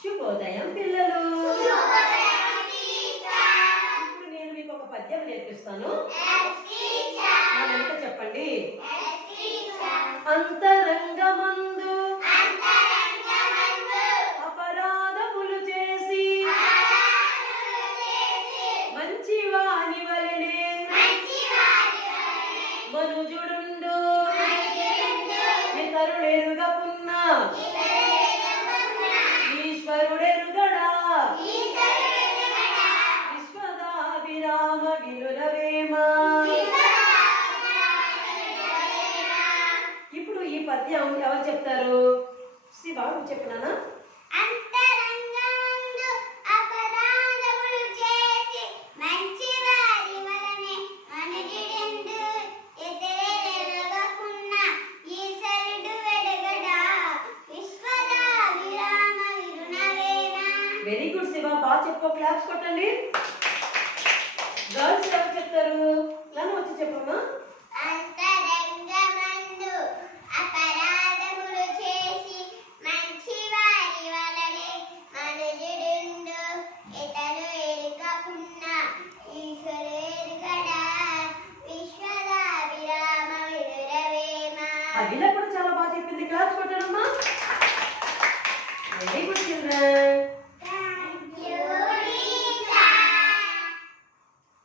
శుభోదయం పిల్లలు. ఇప్పుడు నేను మీకు ఒక పద్యం నేర్పిస్తాను. ఎంత చెప్పండి. అంతరంగమందు అపరాధములు చేసి మంచి వాని వలెనే మనుజుడుండు ఇతరులెరుగకున్న ఈశ్వరుడెరుగడా విశ్వదాభిరామ వినురవేమ. ఇప్పుడు ఈ పద్యం ఎవరు చెప్తారు? శివ చెప్పినానా? వెరీ గుడ్ శివ, బాగా చెప్పు. క్లాప్స్ కొట్టండి. గర్ల్స్ ఎవరు చెప్తారు? నన్ను వచ్చి చెప్పమ్మా. అంతరంగమందు అపరాధములు చేసి మంచి వారి వలనే మనుజుడుండు ఇతడు ఎరుగకున్న ఈశ్వరుడు ఎరుగడా విశ్వదాభిరామ వినురవేమ. అభిల కూడా చాలా బాగా చెప్పింది. క్లాప్స్ కొట్టడమ్మా. Very good children.